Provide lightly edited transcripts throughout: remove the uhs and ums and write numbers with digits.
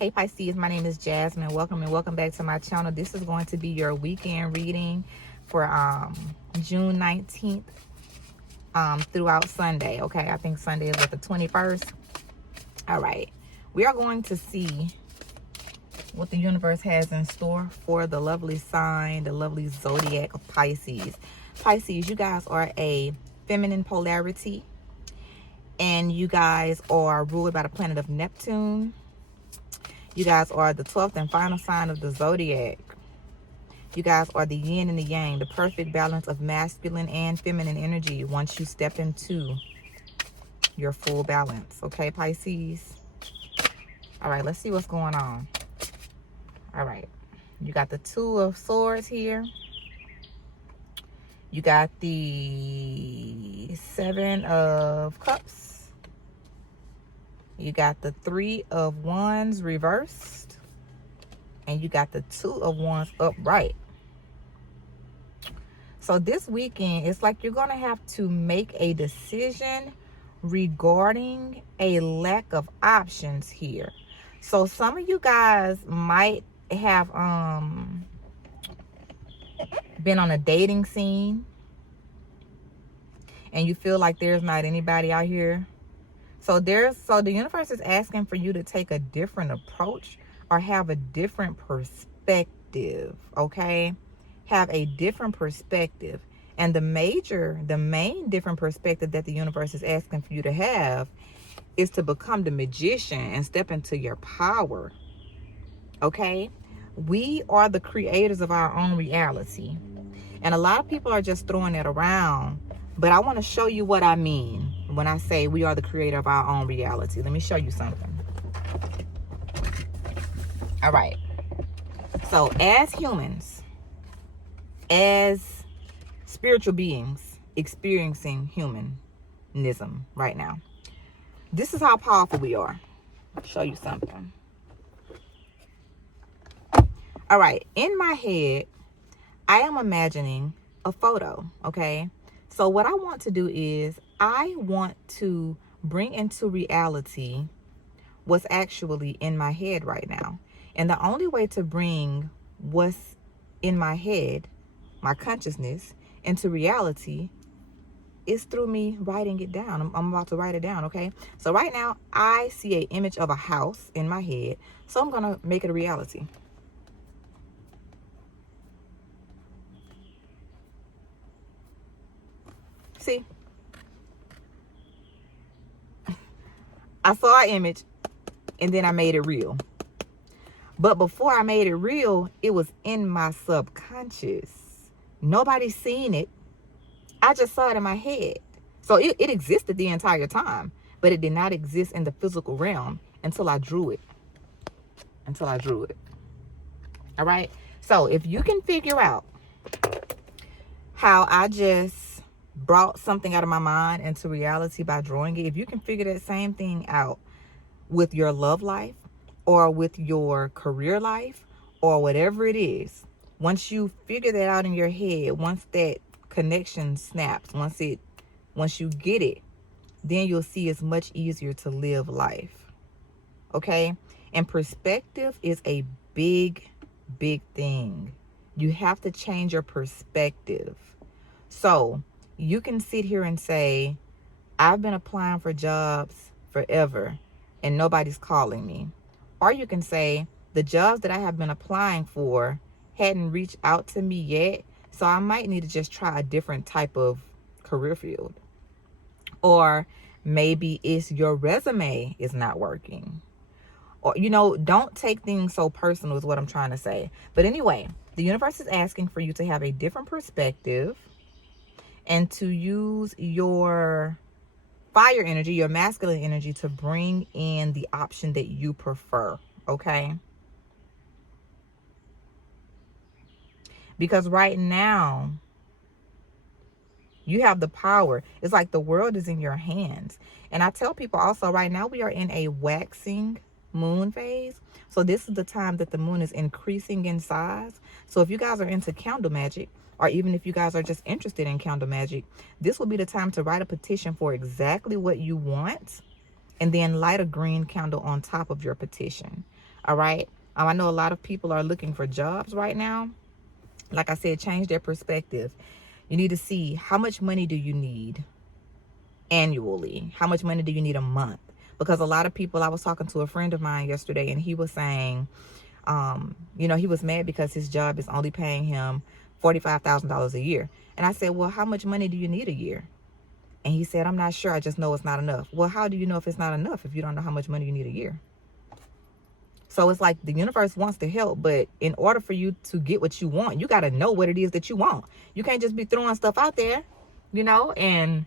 Hey Pisces, my name is Jasmine. Welcome back to my channel. This is going to be your weekend reading for June 19th throughout Sunday. Okay, I think Sunday is what, the 21st. All right, we are going to see what the universe has in store for the lovely sign, the lovely zodiac of Pisces. Pisces, you guys are a feminine polarity, and you guys are ruled by the planet of Neptune. You guys are the 12th and final sign of the zodiac. You guys are the yin and the yang, the perfect balance of masculine and feminine energy once you step into your full balance. Okay, Pisces? All right, let's see what's going on. All right. You got the Two of Swords here. You got the Seven of Cups. You got the Three of Wands reversed. And you got the Two of Wands upright. So this weekend, it's like you're going to have to make a decision regarding a lack of options here. So some of you guys might have been on a dating scene and you feel like there's not anybody out here. So the universe is asking for you to take a different approach or have a different perspective, okay? Have a different perspective. And the main different perspective that the universe is asking for you to have is to become the magician and step into your power, okay? We are the creators of our own reality. And a lot of people are just throwing it around. But I want to show you what I mean when I say we are the creator of our own reality. Let me show you something. All right. So as humans, as spiritual beings experiencing humanism right now, this is how powerful we are. I'll show you something. All right. In my head, I am imagining a photo, okay? So what I want to do is I want to bring into reality what's actually in my head right now. And the only way to bring what's in my head, my consciousness, into reality is through me writing it down. I'm about to write it down, okay? So right now, I see an image of a house in my head. So I'm going to make it a reality. See? I saw an image and then I made it real. But before I made it real, it was in my subconscious. Nobody's seen it. I just saw it in my head. So it existed the entire time, but it did not exist in the physical realm until I drew it. All right. So if you can figure out how I just brought something out of my mind into reality by drawing it, if you can figure that same thing out with your love life or with your career life or whatever it is, once you figure that out in your head, once that connection snaps, once you get it, then you'll see it's much easier to live life. Okay? And perspective is a big thing. You have to change your perspective. So you can sit here and say, I've been applying for jobs forever and nobody's calling me. Or you can say, the jobs that I have been applying for hadn't reached out to me yet, so I might need to just try a different type of career field. Or maybe it's your resume is not working. Or, don't take things so personal is what I'm trying to say. But anyway, the universe is asking for you to have a different perspective and to use your fire energy, your masculine energy, to bring in the option that you prefer, okay? Because right now, you have the power. It's like the world is in your hands. And I tell people also, right now we are in a waxing moon phase. So this is the time that the moon is increasing in size. So if you guys are into candle magic, or even if you guys are just interested in candle magic, this will be the time to write a petition for exactly what you want and then light a green candle on top of your petition. All right. I know a lot of people are looking for jobs right now. Like I said, change their perspective. You need to see, how much money do you need annually? How much money do you need a month? Because a lot of people, I was talking to a friend of mine yesterday, and he was saying, you know, he was mad because his job is only paying him $45,000 a year. And I said, well, how much money do you need a year? And he said, I'm not sure. I just know it's not enough. Well, how do you know if it's not enough if you don't know how much money you need a year? So it's like the universe wants to help, but in order for you to get what you want, you got to know what it is that you want. You can't just be throwing stuff out there, you know, and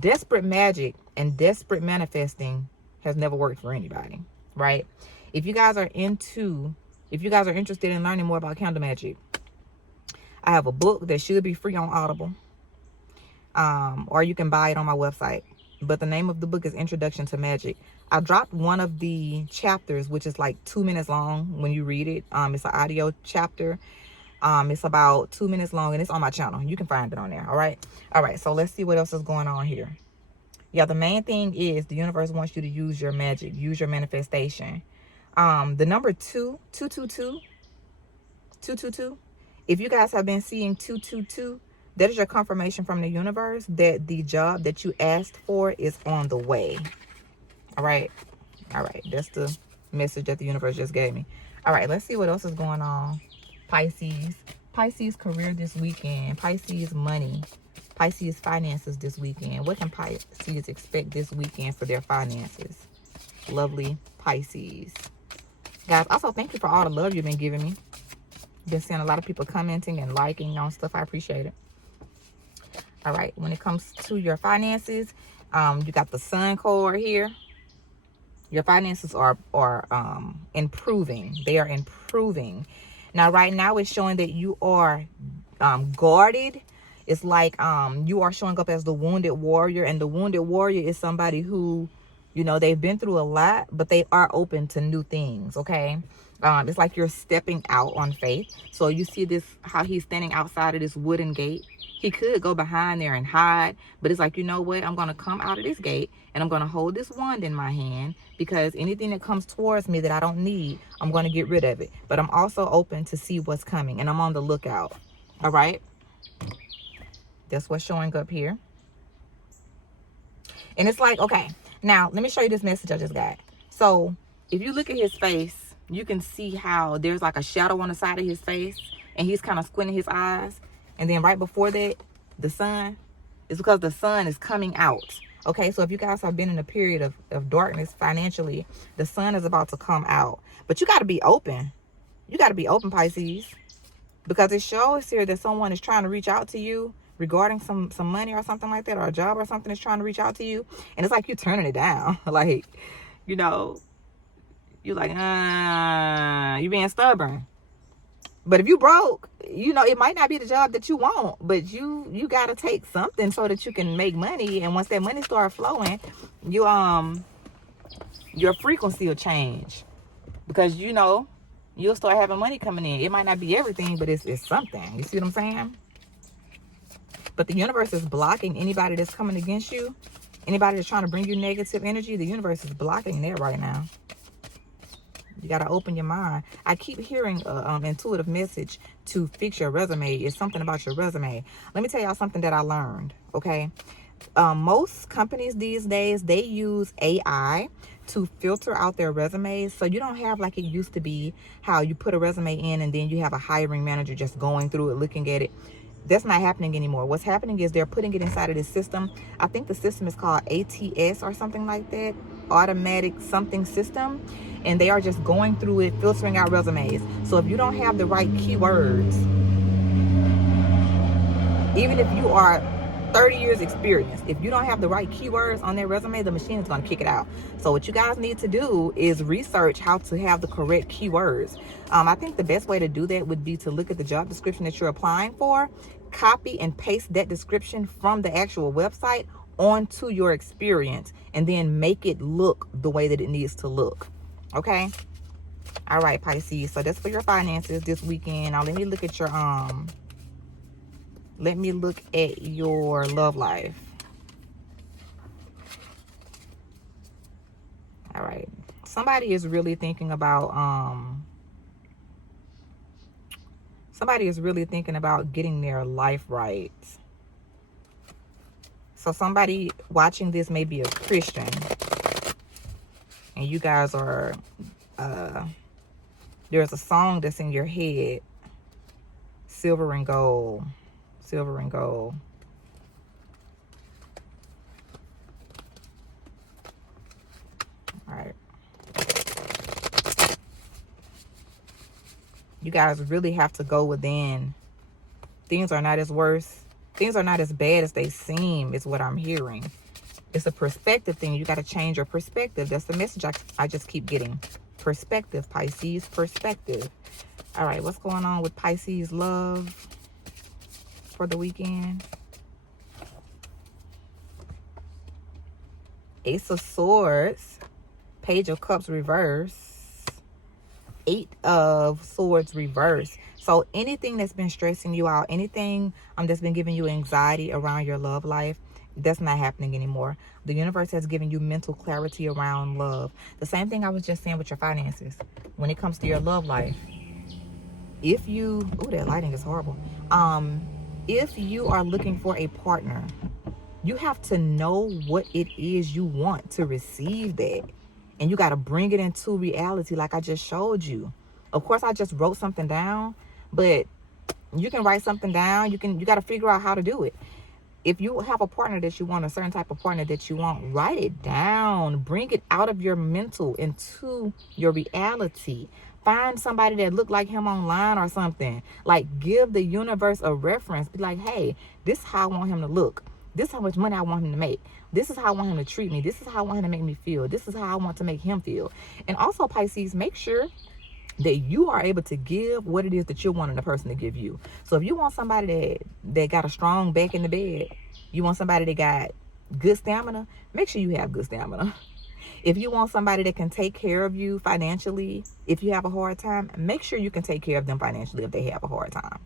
desperate magic and desperate manifesting has never worked for anybody, right? If you guys are interested in learning more about candle magic, I have a book that should be free on Audible, or you can buy it on my website. But the name of the book is Introduction to Magic. I dropped one of the chapters, which is like 2 minutes long when you read it. It's an audio chapter. It's about 2 minutes long, and it's on my channel. You can find it on there. All right. So let's see what else is going on here. Yeah, the main thing is the universe wants you to use your magic, use your manifestation. The number 222. If you guys have been seeing 222, that is your confirmation from the universe that the job that you asked for is on the way. All right. That's the message that the universe just gave me. All right, let's see what else is going on. Pisces career this weekend. Pisces money. Pisces finances this weekend. What can Pisces expect this weekend for their finances? Lovely Pisces. Guys, also thank you for all the love you've been giving me. Been seeing a lot of people commenting and liking on stuff. I appreciate it. All right, when it comes to your finances, you got the Sun card here. Your finances are improving. They are improving. Now, right now, it's showing that you are guarded. It's like you are showing up as the wounded warrior, and the wounded warrior is somebody who, you know, they've been through a lot, but they are open to new things, okay? It's like you're stepping out on faith. So you see this, how he's standing outside of this wooden gate. He could go behind there and hide, but it's like, you know what? I'm going to come out of this gate, and I'm going to hold this wand in my hand, because anything that comes towards me that I don't need, I'm going to get rid of it. But I'm also open to see what's coming, and I'm on the lookout. All right? That's what's showing up here. And it's like, okay, now let me show you this message I just got. So if you look at his face, you can see how there's like a shadow on the side of his face, and he's kind of squinting his eyes. And then right before that, the sun, is because the sun is coming out. Okay, so if you guys have been in a period of darkness financially, the sun is about to come out. But you got to be open. You got to be open, Pisces. Because it shows here that someone is trying to reach out to you regarding some money or something like that, or a job or something is trying to reach out to you. And it's like you're turning it down. Like, you know, you're like, you're being stubborn. But if you broke, you know, it might not be the job that you want, but you got to take something so that you can make money. And once that money starts flowing, your frequency will change, because, you know, you'll start having money coming in. It might not be everything, but it's something. You see what I'm saying? But the universe is blocking anybody that's coming against you. Anybody that's trying to bring you negative energy, the universe is blocking that right now. You got to open your mind. I keep hearing an intuitive message to fix your resume. It's something about your resume. Let me tell y'all something that I learned, okay? Most companies these days, they use AI to filter out their resumes. So you don't have, like it used to be, how you put a resume in and then you have a hiring manager just going through it, looking at it. That's not happening anymore. What's happening is they're putting it inside of this system. I think the system is called ATS or something like that. Automatic something system. And they are just going through it, filtering out resumes. So if you don't have the right keywords, even if you are 30 years experience, if you don't have the right keywords on their resume, the machine is going to kick it out. So what you guys need to do is research how to have the correct keywords. I think the best way to do that would be to look at the job description that you're applying for, copy and paste that description from the actual website onto your experience, and then make it look the way that it needs to look. Okay? All right, Pisces. So that's for your finances this weekend. Now let me look at your love life. All right. somebody is really thinking about getting their life right. So somebody watching this may be a Christian, and you guys are there's a song that's in your head, silver and gold, silver and gold. All right. You guys really have to go within. Things are not as bad as they seem, is what I'm hearing. It's a perspective thing. You got to change your perspective. That's the message I just keep getting. Perspective, Pisces, perspective. All right, what's going on with Pisces love for the weekend? Ace of Swords, Page of Cups reverse, Eight of Swords reverse. So anything that's been stressing you out, anything that's been giving you anxiety around your love life, that's not happening anymore. The universe has given you mental clarity around love. The same thing I was just saying with your finances. When it comes to your love life, if you, oh, that lighting is horrible. If you are looking for a partner, you have to know what it is you want to receive that. And you got to bring it into reality like I just showed you. Of course, I just wrote something down, but you can write something down. You got to figure out how to do it. If you have a partner that you want, a certain type of partner that you want, write it down. Bring it out of your mental into your reality. Find somebody that look like him online or something. Like, give the universe a reference. Be like, hey, this is how I want him to look. This is how much money I want him to make. This is how I want him to treat me. This is how I want him to make me feel. This is how I want to make him feel. And also, Pisces, make sure that you are able to give what it is that you're wanting the person to give you. So if you want somebody that got a strong back in the bed, you want somebody that got good stamina, make sure you have good stamina. If you want somebody that can take care of you financially, if you have a hard time, make sure you can take care of them financially if they have a hard time.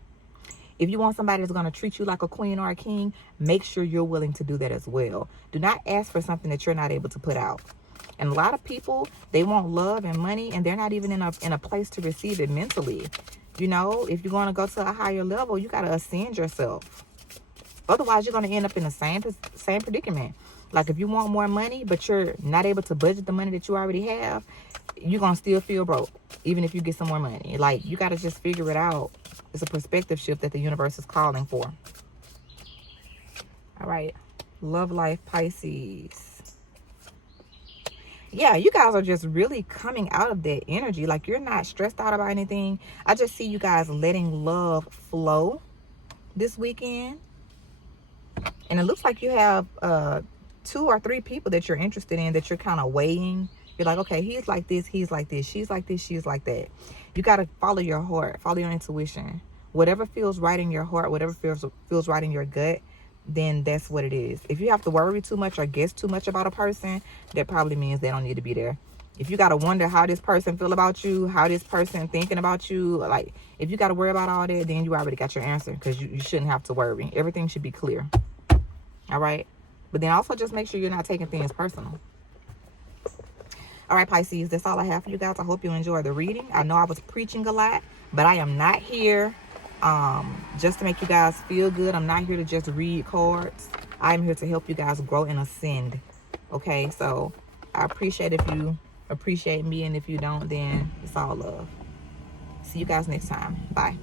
If you want somebody that's going to treat you like a queen or a king, make sure you're willing to do that as well. Do not ask for something that you're not able to put out. And a lot of people, they want love and money, and they're not even in a place to receive it mentally. You know, if you're going to go to a higher level, you got to ascend yourself. Otherwise, you're going to end up in the same predicament. Like, if you want more money, but you're not able to budget the money that you already have, you're going to still feel broke, even if you get some more money. Like, you got to just figure it out. It's a perspective shift that the universe is calling for. All right. Love life, Pisces. Yeah, you guys are just really coming out of that energy. Like, you're not stressed out about anything. I just see you guys letting love flow this weekend. And it looks like you have 2 or 3 people that you're interested in, that you're kind of weighing. You're like, okay, he's like this, he's like this, she's like this, she's like that. You got to follow your heart, follow your intuition. Whatever feels right in your heart, whatever feels right in your gut, then that's what it is. If you have to worry too much or guess too much about a person, that probably means they don't need to be there. If you got to wonder how this person feel about you, how this person thinking about you, like, if you got to worry about all that, then you already got your answer, because you shouldn't have to worry. Everything should be clear. All right? But then also just make sure you're not taking things personal. All right, Pisces, that's all I have for you guys. I hope you enjoyed the reading. I know I was preaching a lot, but I am not here just to make you guys feel good. I'm not here to just read cards. I'm here to help you guys grow and ascend. Okay, so I appreciate if you appreciate me, and if you don't, then it's all love. See you guys next time. Bye.